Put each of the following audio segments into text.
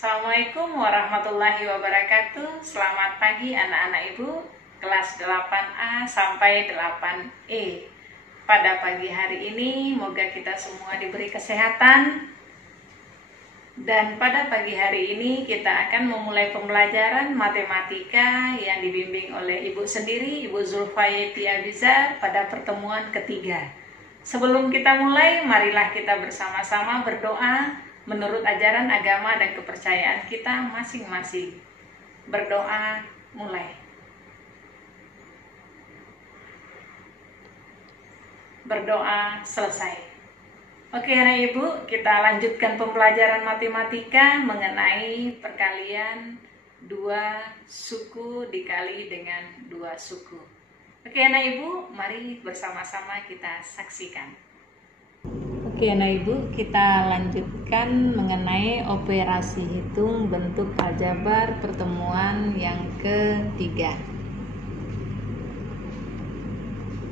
Assalamualaikum warahmatullahi wabarakatuh. Selamat pagi anak-anak ibu kelas 8A sampai 8E. Pada pagi hari ini moga kita semua diberi kesehatan. Dan pada pagi hari ini kita akan memulai pembelajaran matematika yang dibimbing oleh ibu sendiri, Ibu Zulfayeti Abiza, pada pertemuan ketiga. Sebelum kita mulai, marilah kita bersama-sama berdoa menurut ajaran agama dan kepercayaan kita masing-masing. Berdoa mulai. Berdoa selesai. Oke anak ibu, kita lanjutkan pembelajaran matematika mengenai perkalian 2 suku dikali dengan 2 suku. Oke anak ibu, mari bersama-sama kita saksikan. Oke anak ibu, kita lanjutkan mengenai operasi hitung bentuk aljabar pertemuan yang ketiga.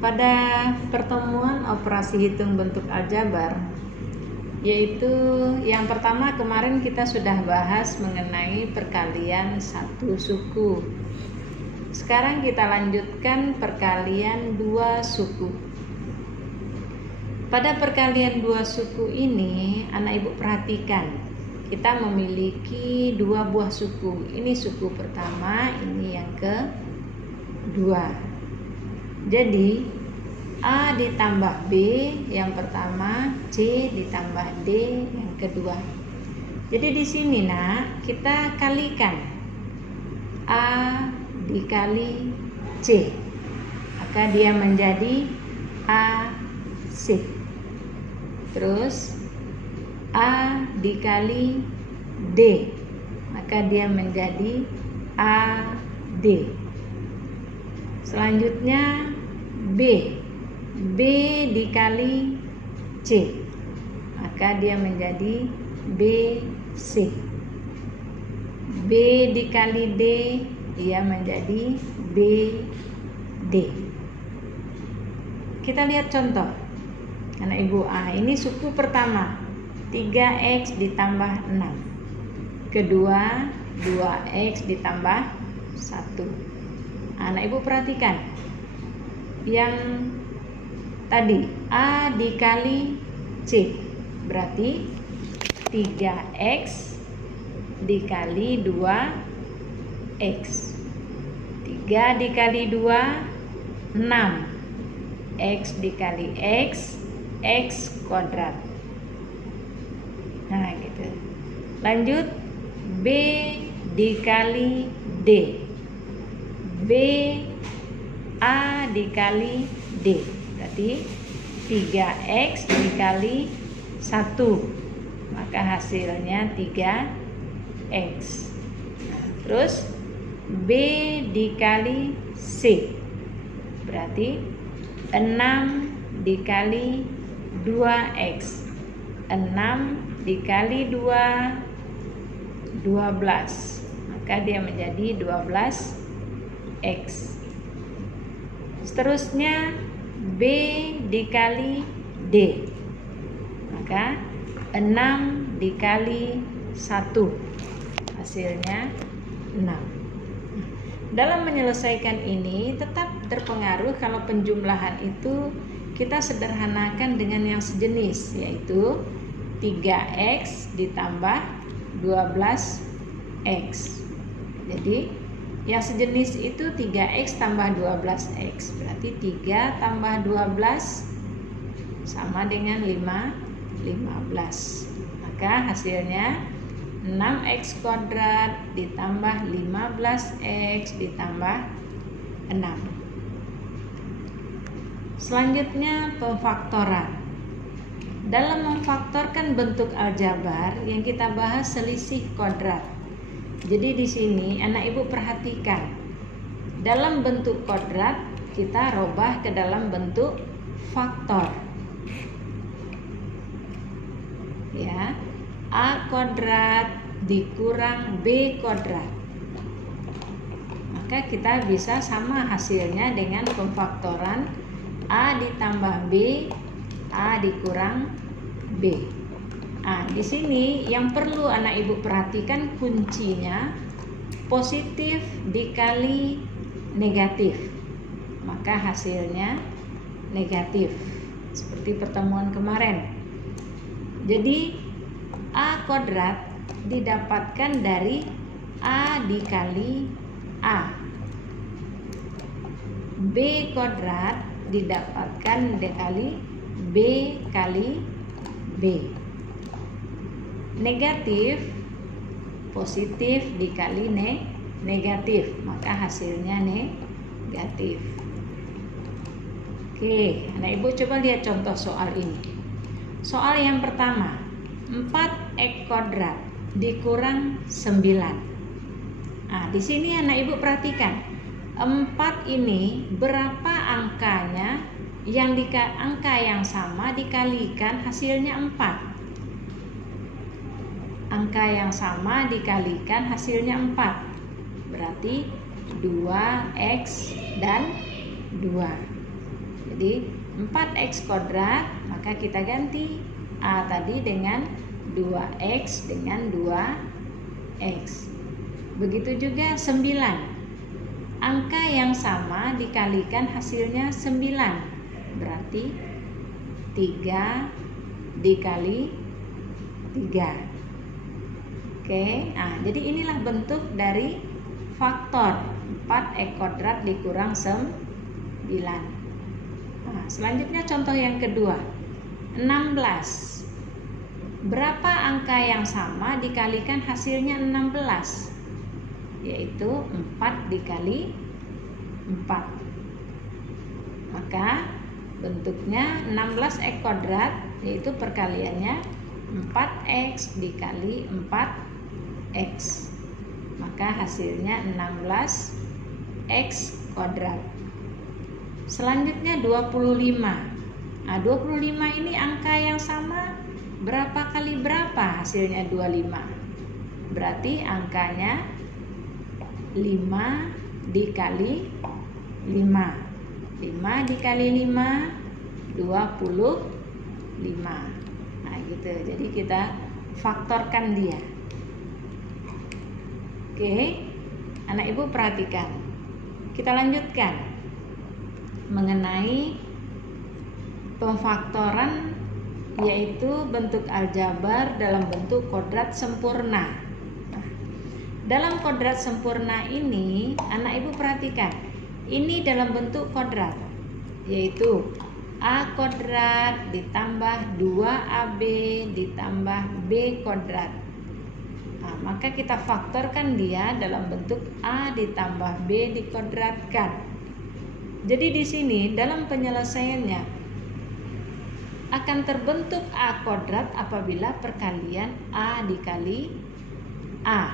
Pada pertemuan operasi hitung bentuk aljabar, yaitu yang pertama kemarin kita sudah bahas mengenai perkalian 1 suku. Sekarang kita lanjutkan perkalian 2 suku. Pada perkalian 2 suku ini, anak ibu perhatikan, kita memiliki 2 buah suku. Ini suku pertama, ini yang kedua. Jadi A ditambah B yang pertama, C ditambah D yang kedua. Jadi di sini nak, kita kalikan A dikali C, maka dia menjadi AC. Terus A dikali D, maka dia menjadi AD. Selanjutnya B dikali C, maka dia menjadi BC. B dikali D, dia menjadi BD. Kita lihat contoh anak ibu. Ini suku pertama, 3x ditambah 6. Kedua, 2x ditambah 1. Anak ibu perhatikan, yang tadi A dikali C, berarti 3x dikali 2x. 3 dikali 2, 6. X dikali X, X kuadrat. Nah gitu. Lanjut, B dikali D, B A dikali D, berarti 3x dikali 1, maka hasilnya 3x. Nah, terus B dikali C, berarti 6 dikali 2x. 6 dikali 2, 12, maka dia menjadi 12x. Seterusnya B dikali D, maka 6 dikali 1, hasilnya 6. Dalam menyelesaikan ini tetap terpengaruh kalau penjumlahan itu kita sederhanakan dengan yang sejenis, yaitu 3x ditambah 12x. Jadi yang sejenis itu 3x tambah 12x, berarti 3 tambah 12 sama dengan 15. Maka hasilnya 6x kuadrat ditambah 15x ditambah 6. Selanjutnya pemfaktoran. Dalam memfaktorkan bentuk aljabar yang kita bahas selisih kodrat. Jadi di sini anak ibu perhatikan, dalam bentuk kodrat kita robah ke dalam bentuk faktor. Ya, A kuadrat dikurang B kuadrat, maka kita bisa sama hasilnya dengan pemfaktoran A ditambah B, A dikurang B. Di sini yang perlu anak ibu perhatikan kuncinya positif dikali negatif, maka hasilnya negatif. Seperti pertemuan kemarin. Jadi A kuadrat didapatkan dari A dikali A. B kuadrat didapatkan dari B kali B. Negatif positif dikali negatif, maka hasilnya negatif. Oke, anak ibu coba lihat contoh soal ini. Soal yang pertama, 4x kuadrat dikurang 9. Di sini anak ibu perhatikan, 4 ini berapa angkanya, yang angka yang sama dikalikan hasilnya 4. Angka yang sama dikalikan hasilnya 4. Berarti 2x dan 2. Jadi 4x kuadrat, maka kita ganti A tadi dengan 2x dengan 2x. Begitu juga 9. Angka yang sama dikalikan hasilnya 9. Berarti 3 dikali 3. Oke, jadi inilah bentuk dari faktor 4x kuadrat dikurang 9. Selanjutnya contoh yang kedua, 16. Berapa angka yang sama dikalikan hasilnya 16? Yaitu 4 dikali 4. Maka bentuknya 16x kuadrat, yaitu perkaliannya 4x dikali 4x. Maka hasilnya 16x kuadrat. Selanjutnya 25. 25 ini angka yang sama, berapa kali berapa hasilnya 25? Berarti angkanya 5 dikali 5. 5 dikali 5 25. Gitu. Jadi kita faktorkan dia. Oke, anak ibu perhatikan. Kita lanjutkan mengenai pemfaktoran, yaitu bentuk aljabar dalam bentuk kodrat sempurna. Dalam kodrat sempurna ini, anak ibu perhatikan, ini dalam bentuk kodrat, yaitu A kuadrat ditambah 2AB ditambah B kuadrat. Maka kita faktorkan dia dalam bentuk A ditambah B dikuadratkan. Jadi di sini dalam penyelesaiannya akan terbentuk A kuadrat apabila perkalian A dikali A.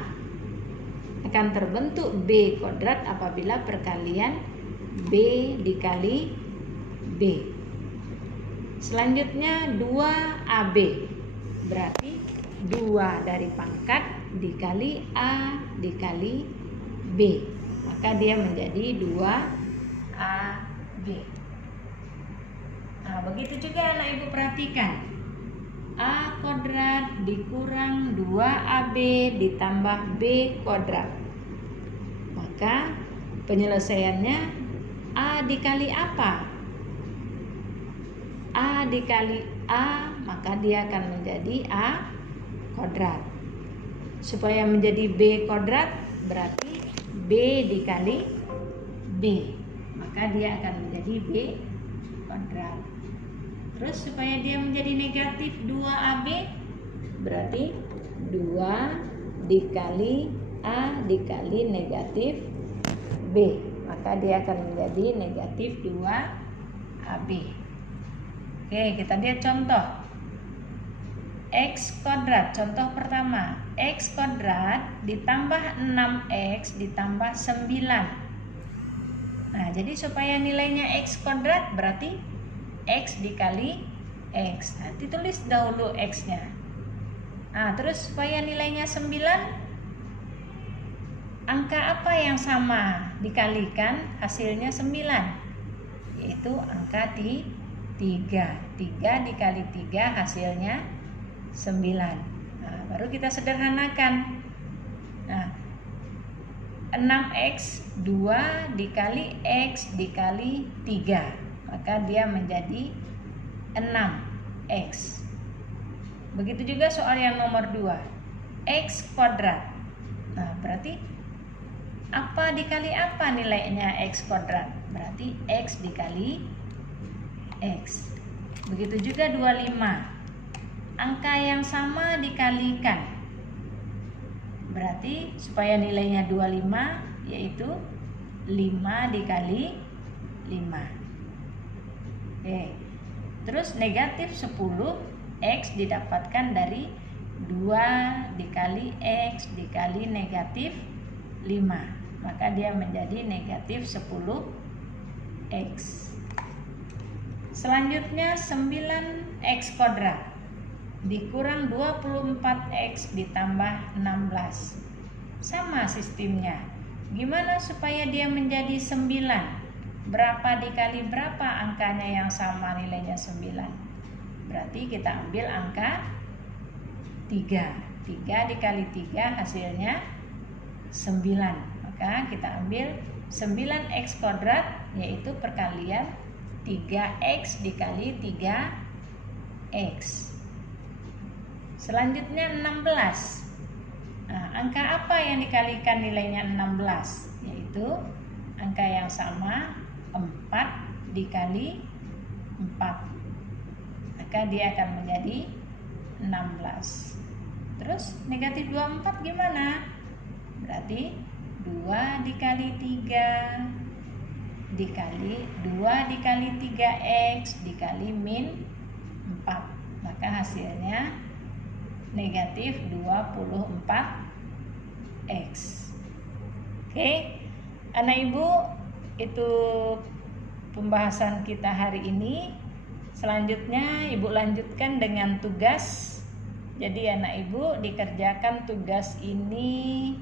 Akan terbentuk B kuadrat apabila perkalian B dikali B. Selanjutnya 2AB, berarti 2 dari pangkat dikali A dikali B, maka dia menjadi 2AB. Begitu juga anak ibu perhatikan, A kuadrat dikurang 2AB ditambah B kuadrat, maka penyelesaiannya A dikali apa? A dikali A, maka dia akan menjadi A kuadrat. Supaya menjadi B kuadrat, berarti B dikali B, maka dia akan menjadi B kuadrat. Terus supaya dia menjadi negatif 2AB, berarti 2 dikali A dikali negatif B, maka dia akan menjadi negatif 2AB. Oke, kita lihat contoh X kuadrat. Contoh pertama, X kuadrat ditambah 6X ditambah 9. Jadi supaya nilainya X kuadrat berarti X dikali X. Ditulis dahulu X-nya. Terus supaya nilainya 9, angka apa yang sama dikalikan hasilnya 9? Yaitu angka 3 dikali 3 hasilnya Nah, baru kita sederhanakan. Nah, 6x 2 dikali x dikali 3, maka dia menjadi 6x. Begitu juga soal yang nomor 2, x kuadrat. Nah, berarti apa dikali apa nilainya x kuadrat? Berarti x dikali x. Begitu juga 25. Angka yang sama dikalikan. Berarti supaya nilainya 25 yaitu 5 dikali 5. Oke. Terus negatif 10 x didapatkan dari 2 dikali x dikali negatif 5. Maka dia menjadi negatif 10x. Selanjutnya 9x kuadrat dikurang 24x ditambah 16. Sama sistemnya. Gimana supaya dia menjadi 9? Berapa dikali berapa angkanya yang sama nilainya 9? Berarti kita ambil angka 3. 3 dikali 3 hasilnya 9. Maka kita ambil 9x kuadrat, yaitu perkalian 3x dikali 3x. Selanjutnya 16. Nah, angka apa yang dikalikan nilainya 16? Yaitu angka yang sama, 4 dikali 4. Maka dia akan menjadi 16. Terus negatif 24 gimana? Berarti 2 dikali 3 dikali 2 dikali 3x dikali min 4. Maka hasilnya negatif 24x. Oke, anak ibu, itu pembahasan kita hari ini. Selanjutnya ibu lanjutkan dengan tugas. Jadi anak ibu dikerjakan tugas ini,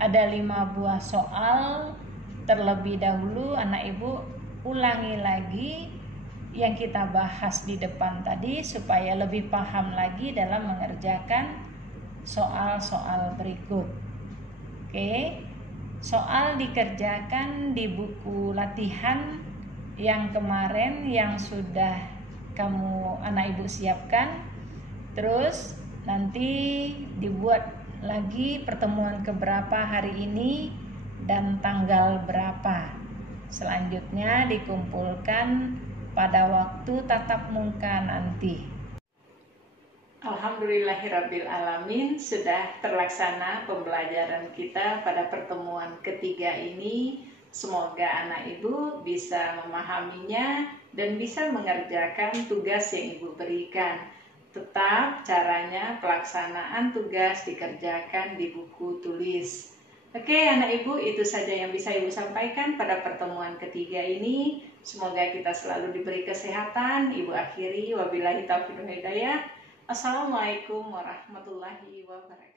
ada 5 buah soal. Terlebih dahulu anak ibu ulangi lagi yang kita bahas di depan tadi supaya lebih paham lagi dalam mengerjakan soal-soal berikut. Oke, soal dikerjakan di buku latihan yang kemarin yang sudah kamu anak ibu siapkan. Terus nanti dibuat lagi pertemuan keberapa hari ini dan tanggal berapa. Selanjutnya dikumpulkan pada waktu tatap muka nanti. Alhamdulillahirabbil alamin, sudah terlaksana pembelajaran kita pada pertemuan ketiga ini. Semoga anak ibu bisa memahaminya dan bisa mengerjakan tugas yang ibu berikan. Tetap caranya pelaksanaan tugas dikerjakan di buku tulis. Oke anak ibu, itu saja yang bisa ibu sampaikan pada pertemuan ketiga ini. Semoga kita selalu diberi kesehatan. Ibu akhiri, wabillahi taufiq wal hidayah. Assalamualaikum warahmatullahi wabarakatuh.